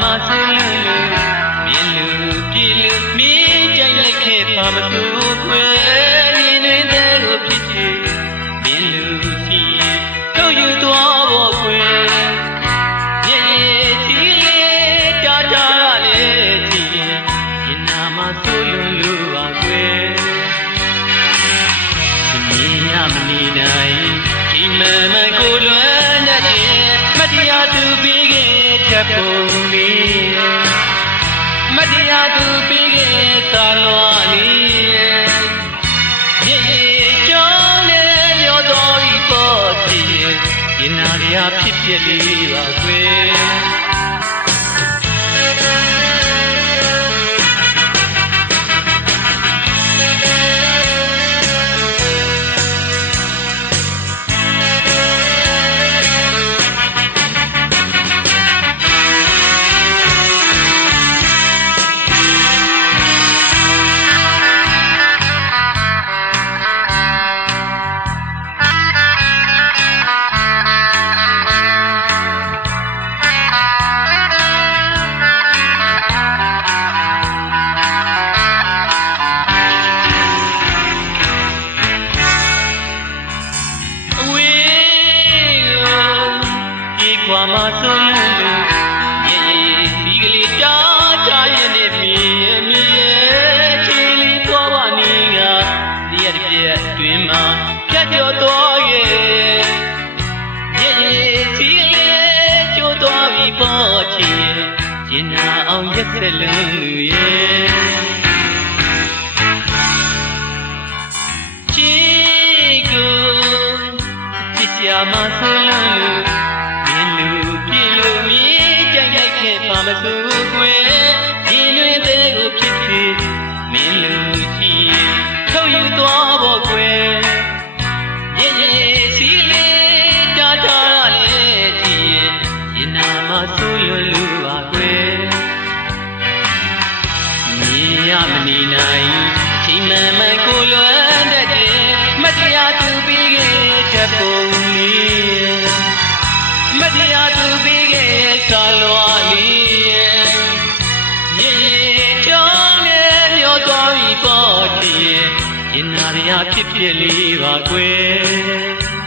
မှာဆိုလို့မြင်လို့ပြည့်လို့မြင်ကြိုက်လိုက်ခဲ့ပါမလို့ခွဲရင်တွင်တဲ့ကိုဖြစ်ချင်မြင်လို့ရှိတို့ယူသွားဖို့ခွဲရဲ့ရဲ့ချီလေးတာတာလေးချီရင်နာမှာဆိုလို့ပါခွဲမြင်ရမနေနိုင်ဒီမမကိုလွယ်တဲ့မတရားသူပြီးခဲ့တဲ့ပုံမတရားသူပြီးခဲ့သာလွားနေရဲ့ကြောင်းနဲ့မျောတော်ဤပေါ်တည်ရင်နာရဖြစ်ပြလေးပါကွယ်ကွာမှာဆိုလို့ရေဒီကလေးတားချရင်နေမြေမြေချီလီသွားပါနေငါဒီရပြည့်အတွင်းမှာပြတ်ကျော်သွားရဲ့ရေချီလေးကျိုးသွားပြီပေါ်ချီရင်နာအောင်ရက်စလုံးလူရဲ့ချီကိုချစ်စရာမှာဆိုလို့မဆိုးကွယ်ဒီလွင်တဲ့ကိုဖြစ်ဖြစ်မင်းလူရှိထုတ်ယူသွားဖို့ကွယ်ရဲ့ရဲ့စီလေးတာတာလေးကြည်ရင်နာမဆိုးလူပါကွယ်မြင်ရမနေနိုင်ဒီမမကိုလွယ်တဲ့မတရားသူပြီးခဲ့တဲ့ပုံလေးမတရားသူပြီးခဲ့သာလွားလေးရင်နာရဖြစ်ဖြစ်လေးပါကွယ်